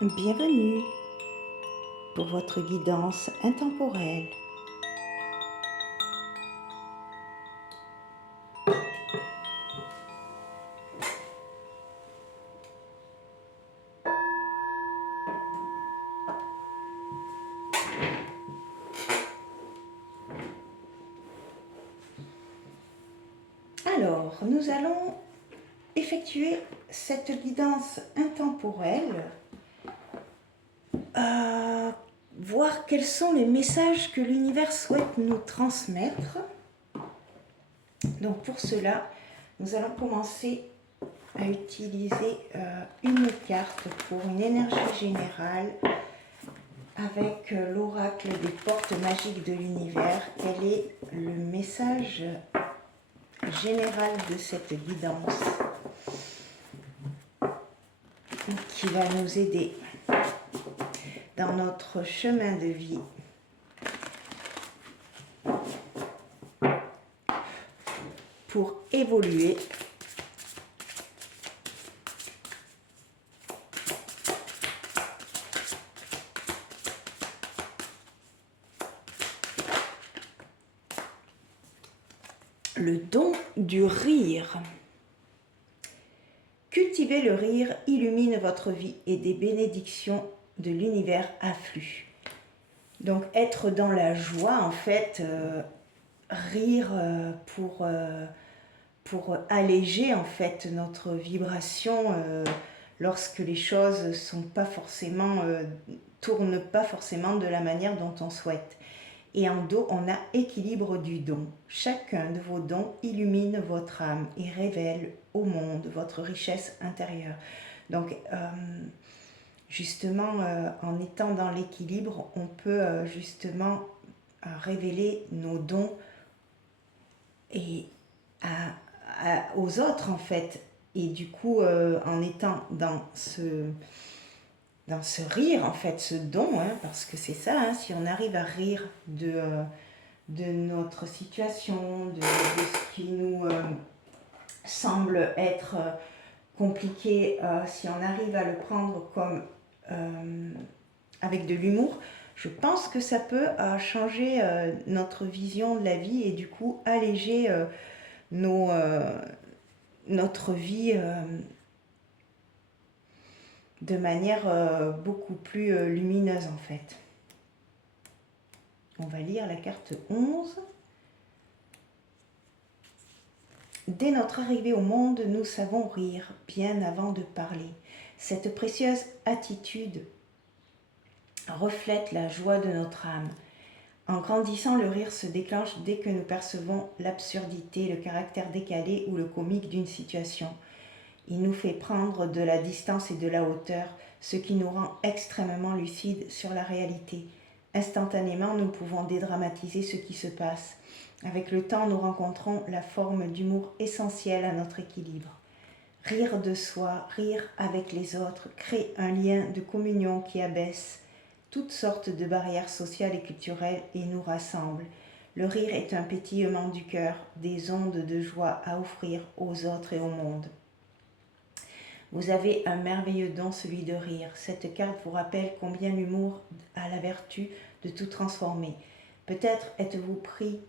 Bienvenue pour votre guidance intemporelle. Alors, nous allons effectuer cette guidance intemporelle, voir quels sont les messages que l'univers souhaite nous transmettre. Donc pour cela, nous allons commencer à utiliser une carte pour une énergie générale avec l'oracle des portes magiques de l'univers. Quel est le message général de cette guidance qui va nous aider dans notre chemin de vie pour évoluer le don du rire. Cultivez le rire, illumine votre vie et des bénédictions de l'univers affluent. Donc être dans la joie, en fait, rire pour alléger en fait notre vibration lorsque les choses tournent pas forcément de la manière dont on souhaite. Et en dos, on a équilibre du don. Chacun de vos dons illumine votre âme et révèle au monde votre richesse intérieure. Donc, justement, en étant dans l'équilibre, on peut justement révéler nos dons et aux autres, en fait. Et du coup, en étant dans ce rire, en fait, ce don, parce que c'est ça, si on arrive à rire de notre situation, de ce qui nous semble être compliqué, si on arrive à le prendre comme avec de l'humour, je pense que ça peut changer notre vision de la vie et du coup alléger notre vie de manière beaucoup plus lumineuse en fait. On va lire la carte 11. Dès notre arrivée au monde, nous savons rire bien avant de parler. Cette précieuse attitude reflète la joie de notre âme. En grandissant, le rire se déclenche dès que nous percevons l'absurdité, le caractère décalé ou le comique d'une situation. Il nous fait prendre de la distance et de la hauteur, ce qui nous rend extrêmement lucides sur la réalité. Instantanément, nous pouvons dédramatiser ce qui se passe. Avec le temps, nous rencontrons la forme d'humour essentielle à notre équilibre. Rire de soi, rire avec les autres, crée un lien de communion qui abaisse toutes sortes de barrières sociales et culturelles et nous rassemble. Le rire est un pétillement du cœur, des ondes de joie à offrir aux autres et au monde. Vous avez un merveilleux don, celui de rire. Cette carte vous rappelle combien l'humour a la vertu de tout transformer. Peut-être êtes-vous pris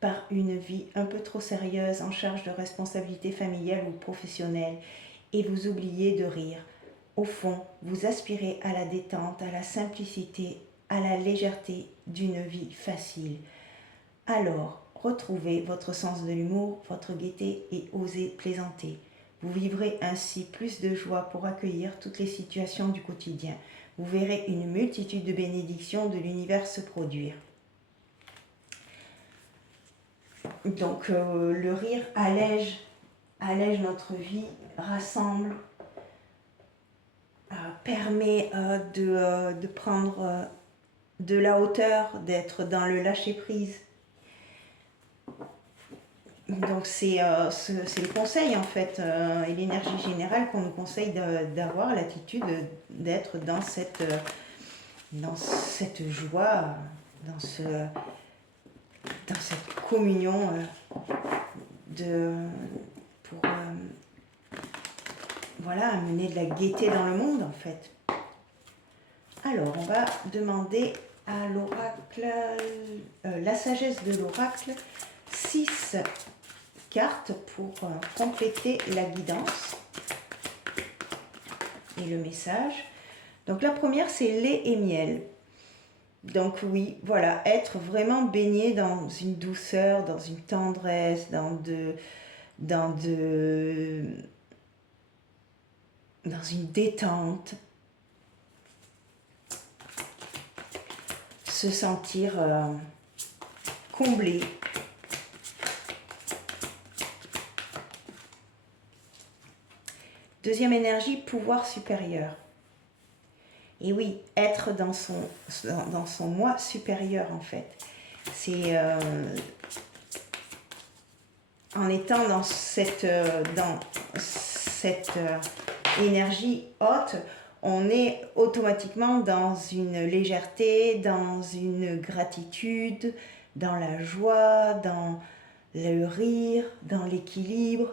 par une vie un peu trop sérieuse en charge de responsabilités familiales ou professionnelles et vous oubliez de rire. Au fond, vous aspirez à la détente, à la simplicité, à la légèreté d'une vie facile. Alors, retrouvez votre sens de l'humour, votre gaieté et osez plaisanter. Vous vivrez ainsi plus de joie pour accueillir toutes les situations du quotidien. Vous verrez une multitude de bénédictions de l'univers se produire. Donc le rire allège notre vie, rassemble, permet de prendre de la hauteur, d'être dans le lâcher-prise. Donc c'est le conseil en fait et l'énergie générale qu'on nous conseille d'avoir, l'attitude d'être dans cette joie, dans cette communion pour voilà, amener de la gaieté dans le monde en fait. Alors, on va demander à l'oracle, la sagesse de l'oracle, 6 cartes pour compléter la guidance et le message. Donc la première, c'est lait et miel. Donc oui, voilà, être vraiment baigné dans une douceur, dans une tendresse, dans une détente. Se sentir comblé. Deuxième énergie, pouvoir supérieur. Et oui, être dans son moi supérieur en fait. C'est en étant dans cette énergie haute, on est automatiquement dans une légèreté, dans une gratitude, dans la joie, dans le rire, dans l'équilibre.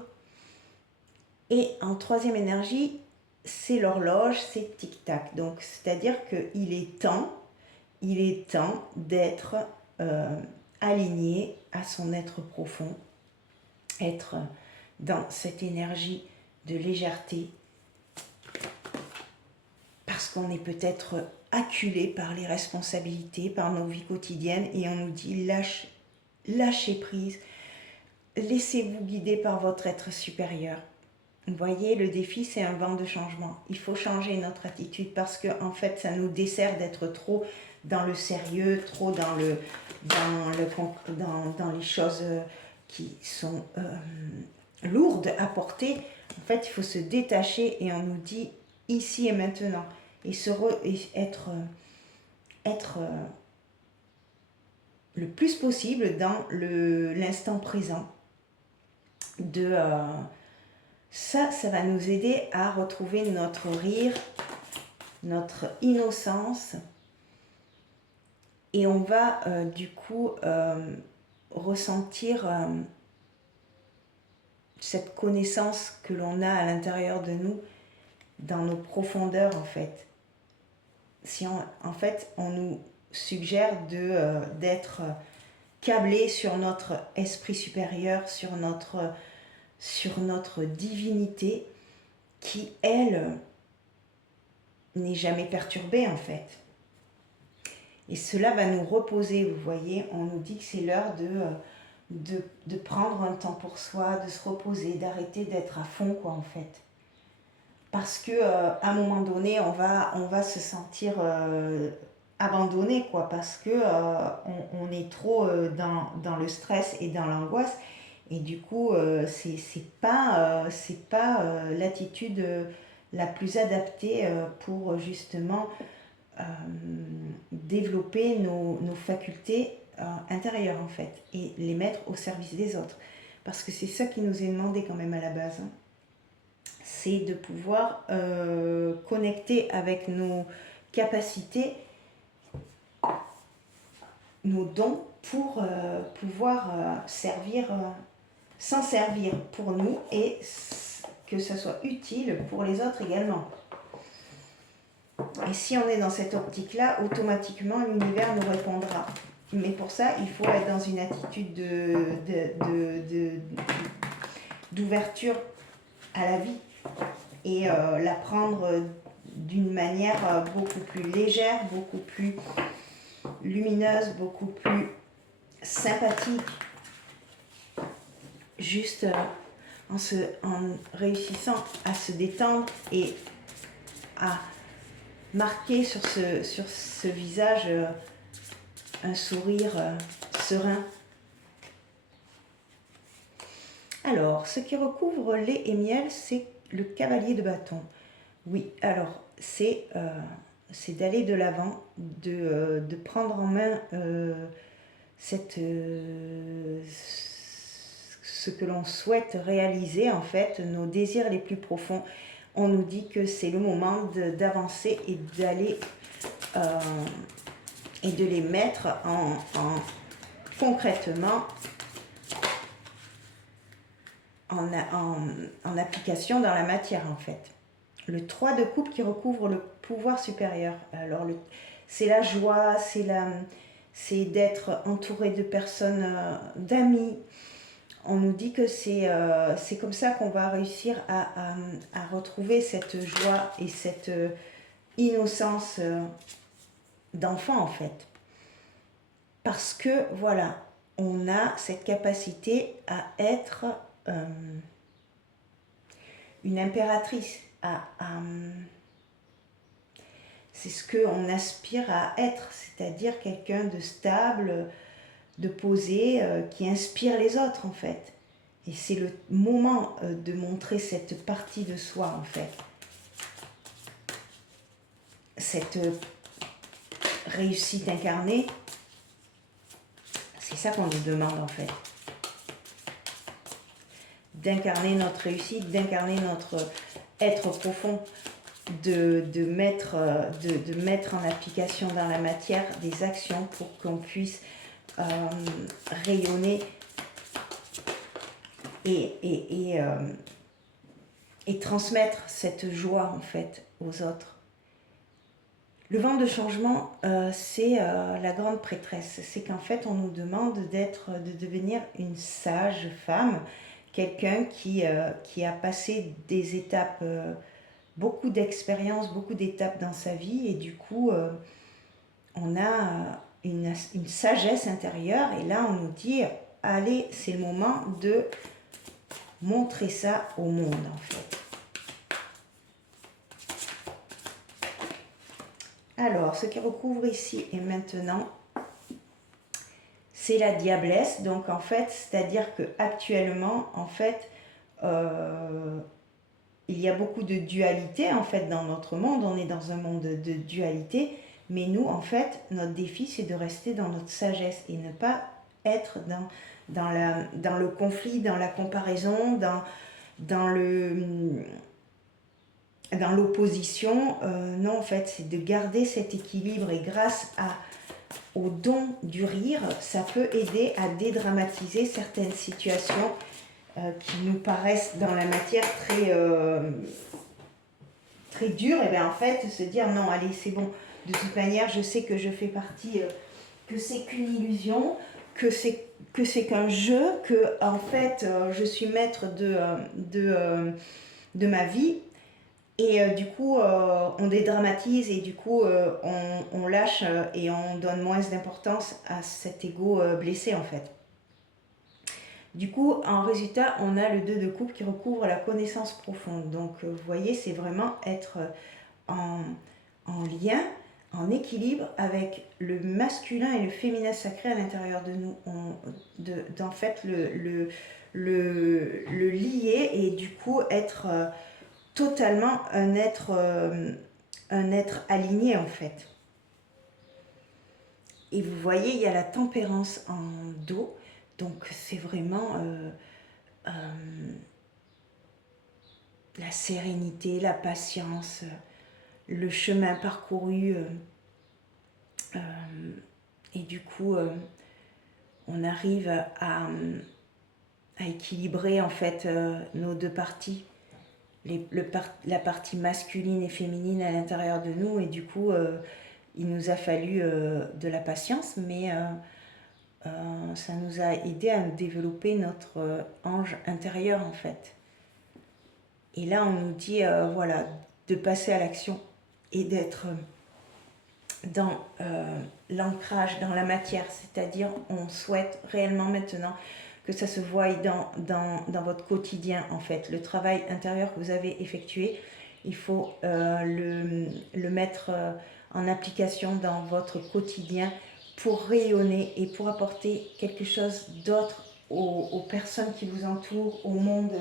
Et en troisième énergie, c'est l'horloge, c'est tic-tac. Donc, c'est-à-dire qu'il est temps d'être aligné à son être profond, être dans cette énergie de légèreté, parce qu'on est peut-être acculé par les responsabilités, par nos vies quotidiennes, et on nous dit lâchez prise, laissez-vous guider par votre être supérieur. Vous voyez, le défi, c'est un vent de changement. Il faut changer notre attitude parce que, en fait, ça nous dessert d'être trop dans le sérieux, trop dans les choses qui sont lourdes à porter. En fait, il faut se détacher et on nous dit ici et maintenant. Et être le plus possible dans l'instant présent ça va nous aider à retrouver notre rire, notre innocence. Et on va du coup ressentir cette connaissance que l'on a à l'intérieur de nous, dans nos profondeurs en fait. En fait, on nous suggère d'être câblé sur notre esprit supérieur, sur notre divinité qui, elle, n'est jamais perturbée en fait. Et cela va nous reposer, vous voyez, on nous dit que c'est l'heure de prendre un temps pour soi, de se reposer, d'arrêter d'être à fond quoi en fait. Parce que à un moment donné, on va se sentir abandonné quoi, parce que on est trop dans le stress et dans l'angoisse. Et du coup, c'est pas l'attitude la plus adaptée pour justement développer nos facultés intérieures en fait et les mettre au service des autres. Parce que c'est ça qui nous est demandé quand même à la base. Hein. C'est de pouvoir connecter avec nos capacités, nos dons pour pouvoir s'en servir pour nous et que ça soit utile pour les autres également. Et si on est dans cette optique-là, automatiquement l'univers nous répondra. Mais pour ça, il faut être dans une attitude d'ouverture à la vie et la prendre d'une manière beaucoup plus légère, beaucoup plus lumineuse, beaucoup plus sympathique. Juste en réussissant à se détendre et à marquer sur ce visage un sourire serein. Alors, ce qui recouvre lait et miel, c'est le cavalier de bâton. Oui, alors, c'est d'aller de l'avant, de prendre en main ce que l'on souhaite réaliser, en fait, nos désirs les plus profonds. On nous dit que c'est le moment d'avancer et d'aller et de les mettre concrètement en application dans la matière en fait. le 3 de coupe qui recouvre le pouvoir supérieur. Alors, c'est la joie, c'est d'être entouré de personnes, d'amis. On nous dit que c'est comme ça qu'on va réussir à retrouver cette joie et cette innocence d'enfant, en fait. Parce que, voilà, on a cette capacité à être une impératrice, c'est ce qu'on aspire à être, c'est-à-dire quelqu'un de stable, de posé, qui inspire les autres, en fait. Et c'est le moment de montrer cette partie de soi, en fait. Cette réussite incarnée, c'est ça qu'on nous demande, en fait. D'incarner notre réussite, d'incarner notre être profond, de mettre en application dans la matière des actions pour qu'on puisse rayonner et transmettre cette joie, en fait, aux autres. Le vent de changement, c'est la grande prêtresse. C'est qu'en fait, on nous demande de devenir une sage femme, quelqu'un qui a passé des étapes, beaucoup d'expériences, beaucoup d'étapes dans sa vie, et du coup, on a une sagesse intérieure, et là, on nous dit, allez, c'est le moment de montrer ça au monde, en fait. Alors, ce qui recouvre ici et maintenant, c'est la diablesse. Donc, en fait, c'est-à-dire qu'actuellement, en fait, il y a beaucoup de dualité, en fait, dans notre monde. On est dans un monde de dualité. Mais nous, en fait, notre défi, c'est de rester dans notre sagesse et ne pas être dans le conflit, dans la comparaison, dans l'opposition. Non, en fait, c'est de garder cet équilibre, et grâce au don du rire, ça peut aider à dédramatiser certaines situations qui nous paraissent dans la matière très dures. Et bien en fait, se dire non, allez, c'est bon, de toute manière, je sais que je fais partie, que c'est qu'une illusion, que c'est qu'un jeu, que en fait, je suis maître de ma vie. Et du coup, on dédramatise, et du coup, on lâche et on donne moins d'importance à cet ego blessé, en fait. Du coup, en résultat, on a le 2 de coupe qui recouvre la connaissance profonde. Donc, vous voyez, c'est vraiment être en lien, en équilibre avec le masculin et le féminin sacré à l'intérieur de nous. En fait, le lier, et du coup, être totalement un être aligné, en fait. Et vous voyez, il y a la tempérance en dos, donc c'est vraiment la sérénité, la patience, le chemin parcouru, et du coup on arrive à équilibrer, en fait, nos deux parties. La partie masculine et féminine à l'intérieur de nous, et du coup il nous a fallu de la patience, mais ça nous a aidé à développer notre ange intérieur, en fait. Et là on nous dit voilà, de passer à l'action et d'être dans l'ancrage dans la matière, c'est-à-dire on souhaite réellement maintenant que ça se voie dans votre quotidien, en fait. Le travail intérieur que vous avez effectué, il faut le mettre en application dans votre quotidien pour rayonner et pour apporter quelque chose d'autre aux personnes qui vous entourent, au monde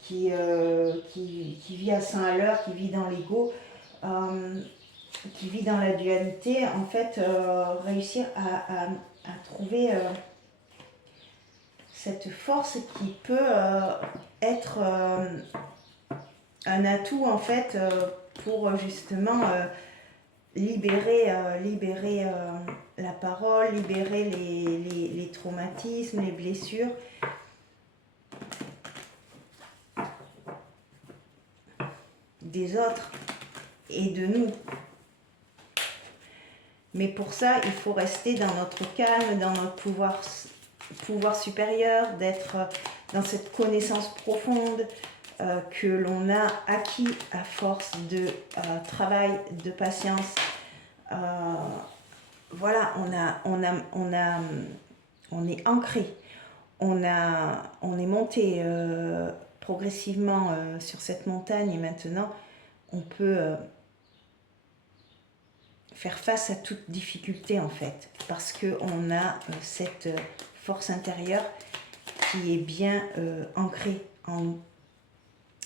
qui vit à 100 à l'heure, qui vit dans l'ego, qui vit dans la dualité. En fait, réussir à trouver cette force qui peut être un atout, en fait, pour justement libérer la parole, libérer les traumatismes, les blessures. des autres et de nous. Mais pour ça, il faut rester dans notre calme, dans notre pouvoir supérieur, d'être dans cette connaissance profonde que l'on a acquis à force de travail, de patience. Voilà, on est ancré, on est monté progressivement sur cette montagne et maintenant on peut faire face à toute difficulté en fait, parce qu'on a cette force intérieure qui est bien ancrée en nous.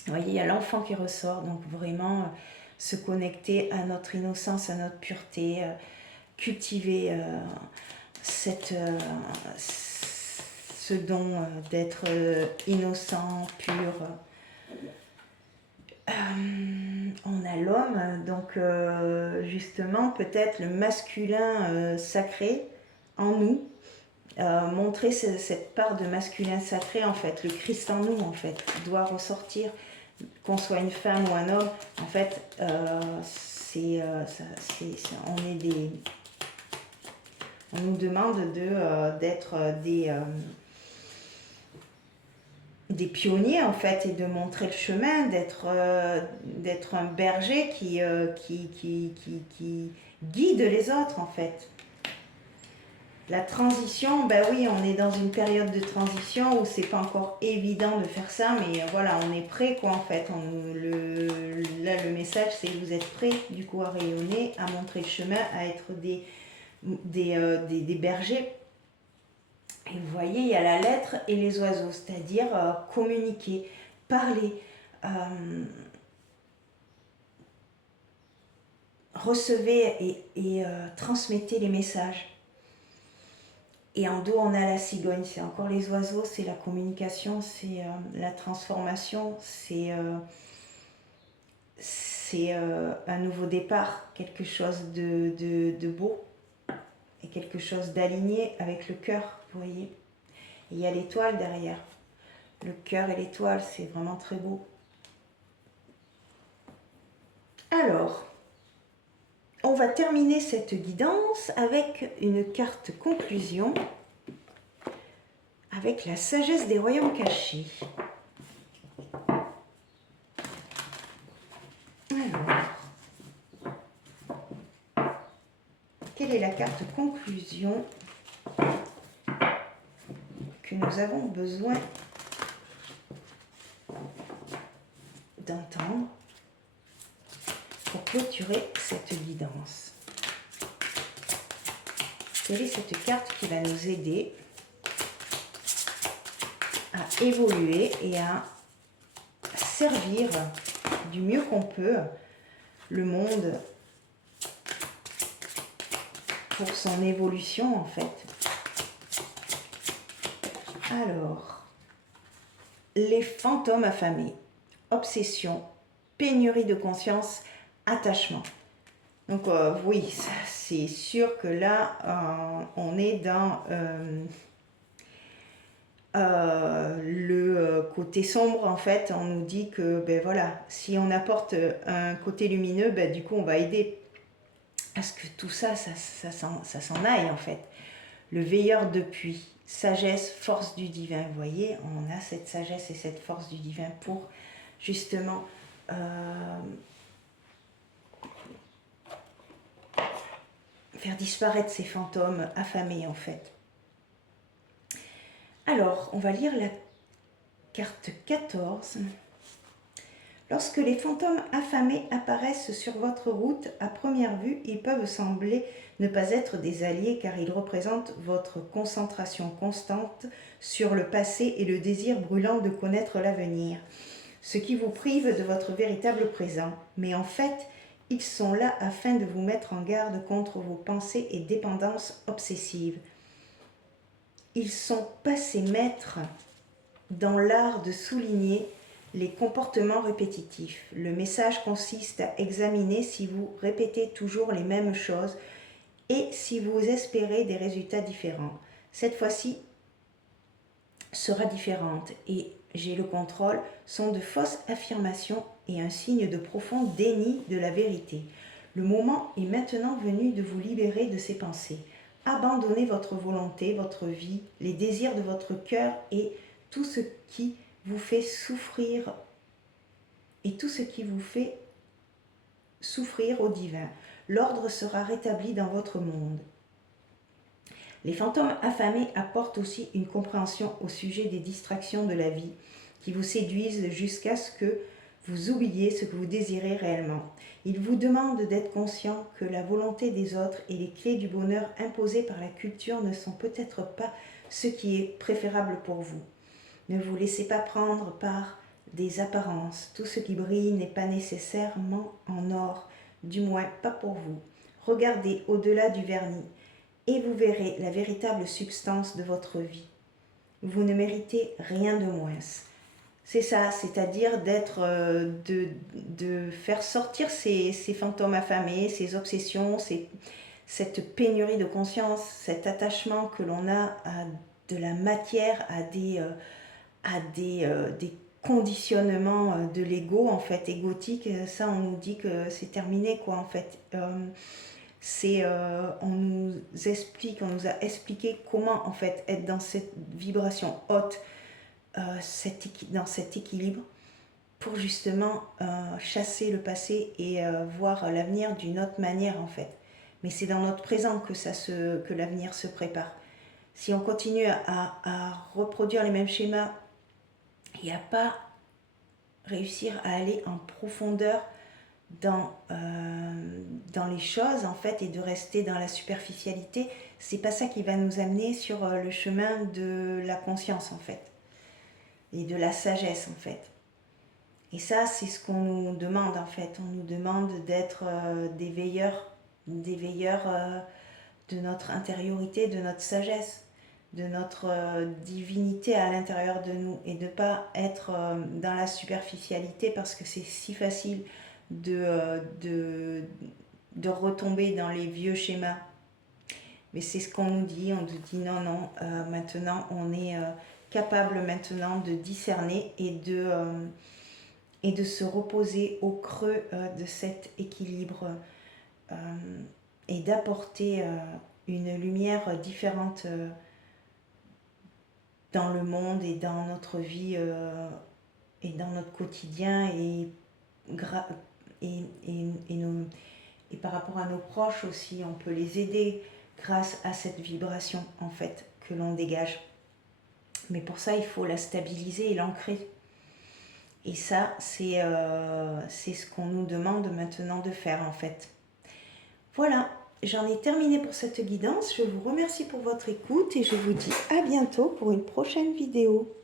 Vous voyez, il y a l'enfant qui ressort, donc vraiment se connecter à notre innocence, à notre pureté, cultiver ce don d'être innocent, pur. On a l'homme, donc justement peut-être le masculin sacré en nous, montrer cette part de masculin sacré en fait, le Christ en nous en fait, doit ressortir, qu'on soit une femme ou un homme, en fait, on nous demande d'être des pionniers en fait et de montrer le chemin, d'être un berger qui guide les autres en fait. La transition, ben oui, on est dans une période de transition où c'est pas encore évident de faire ça, mais voilà, on est prêt quoi en fait. Là, le message c'est vous êtes prêts du coup à rayonner, à montrer le chemin, à être des bergers. Et vous voyez, il y a la lettre et les oiseaux, c'est-à-dire communiquer, parler, recevez et transmettez les messages. Et en dos, on a la cigogne, c'est encore les oiseaux, c'est la communication, c'est la transformation, c'est un nouveau départ, quelque chose de beau et quelque chose d'aligné avec le cœur, vous voyez. Et il y a l'étoile derrière. Le cœur et l'étoile, c'est vraiment très beau. Alors, on va terminer cette guidance avec une carte conclusion, avec la sagesse des royaumes cachés. Alors, quelle est la carte conclusion que nous avons besoin d'entendre pour clôturer cette guidance? Quelle est cette carte qui va nous aider à évoluer et à servir du mieux qu'on peut le monde pour son évolution en fait? Alors, les fantômes affamés, obsession, pénurie de conscience, attachement. Donc oui, c'est sûr que là, on est dans le côté sombre en fait. On nous dit que ben voilà, si on apporte un côté lumineux, ben, du coup on va aider à ce que tout ça s'en aille en fait. Le veilleur de puits, sagesse, force du divin. Vous voyez, on a cette sagesse et cette force du divin pour justement faire disparaître ces fantômes affamés en fait. Alors, on va lire la carte 14. Lorsque les fantômes affamés apparaissent sur votre route, à première vue, ils peuvent sembler ne pas être des alliés car ils représentent votre concentration constante sur le passé et le désir brûlant de connaître l'avenir, ce qui vous prive de votre véritable présent. Mais en fait, ils sont là afin de vous mettre en garde contre vos pensées et dépendances obsessives. Ils sont passés maîtres dans l'art de souligner les comportements répétitifs. Le message consiste à examiner si vous répétez toujours les mêmes choses et si vous espérez des résultats différents. Cette fois-ci sera différente et j'ai le contrôle sont de fausses affirmations et un signe de profond déni de la vérité. Le moment est maintenant venu de vous libérer de ces pensées. Abandonnez votre volonté, votre vie, les désirs de votre cœur et tout ce qui vous fait souffrir au divin. L'ordre sera rétabli dans votre monde. Les fantômes affamés apportent aussi une compréhension au sujet des distractions de la vie qui vous séduisent jusqu'à ce que vous oubliez ce que vous désirez réellement. Ils vous demandent d'être conscient que la volonté des autres et les clés du bonheur imposées par la culture ne sont peut-être pas ce qui est préférable pour vous. Ne vous laissez pas prendre par des apparences. Tout ce qui brille n'est pas nécessairement en or, du moins pas pour vous. Regardez au-delà du vernis et vous verrez la véritable substance de votre vie. Vous ne méritez rien de moins. C'est ça, c'est-à-dire de faire sortir ces fantômes affamés, ces obsessions, cette pénurie de conscience, cet attachement que l'on a à de la matière, à des conditionnements de l'ego, en fait, égotique. Ça, on nous dit que c'est terminé, quoi, en fait. On nous a expliqué comment, en fait, être dans cette vibration haute, dans cet équilibre, pour justement chasser le passé et voir l'avenir d'une autre manière, en fait. Mais c'est dans notre présent que l'avenir se prépare. Si on continue à reproduire les mêmes schémas et à pas réussir à aller en profondeur dans les choses, en fait, et de rester dans la superficialité, c'est pas ça qui va nous amener sur le chemin de la conscience, en fait, et de la sagesse, en fait. Et ça, c'est ce qu'on nous demande, en fait. On nous demande d'être des veilleurs de notre intériorité, de notre sagesse, de notre divinité à l'intérieur de nous, et de ne pas être dans la superficialité, parce que c'est si facile de retomber dans les vieux schémas. Mais c'est ce qu'on nous dit, non, maintenant on est capable maintenant de discerner et de se reposer au creux de cet équilibre et d'apporter une lumière différente dans le monde et dans notre vie et dans notre quotidien et par rapport à nos proches aussi, on peut les aider grâce à cette vibration, en fait, que l'on dégage. Mais pour ça, il faut la stabiliser et l'ancrer. Et ça, c'est ce qu'on nous demande maintenant de faire, en fait. Voilà, j'en ai terminé pour cette guidance. Je vous remercie pour votre écoute et je vous dis à bientôt pour une prochaine vidéo.